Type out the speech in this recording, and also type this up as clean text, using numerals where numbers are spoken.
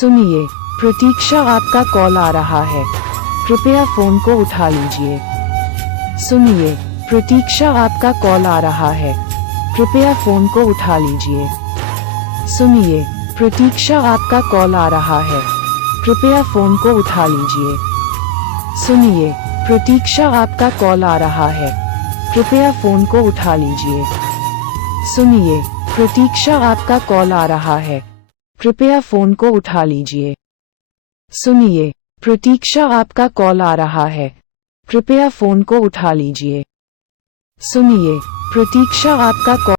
सुनिए, प्रतीक्षा आपका कॉल आ रहा है, कृपया फोन को उठा लीजिए। सुनिए, प्रतीक्षा आपका कॉल आ रहा है, कृपया फोन को उठा लीजिए। सुनिए, प्रतीक्षा आपका कॉल आ रहा है, कृपया फोन को उठा लीजिए। सुनिए, प्रतीक्षा आपका कॉल आ रहा है, कृपया फोन को उठा लीजिए। सुनिए, प्रतीक्षा आपका कॉल आ रहा है, कृपया फोन को उठा लीजिए। सुनिए, प्रतीक्षा आपका कॉल आ रहा है, कृपया फोन को उठा लीजिए। सुनिए, प्रतीक्षा आपका कॉल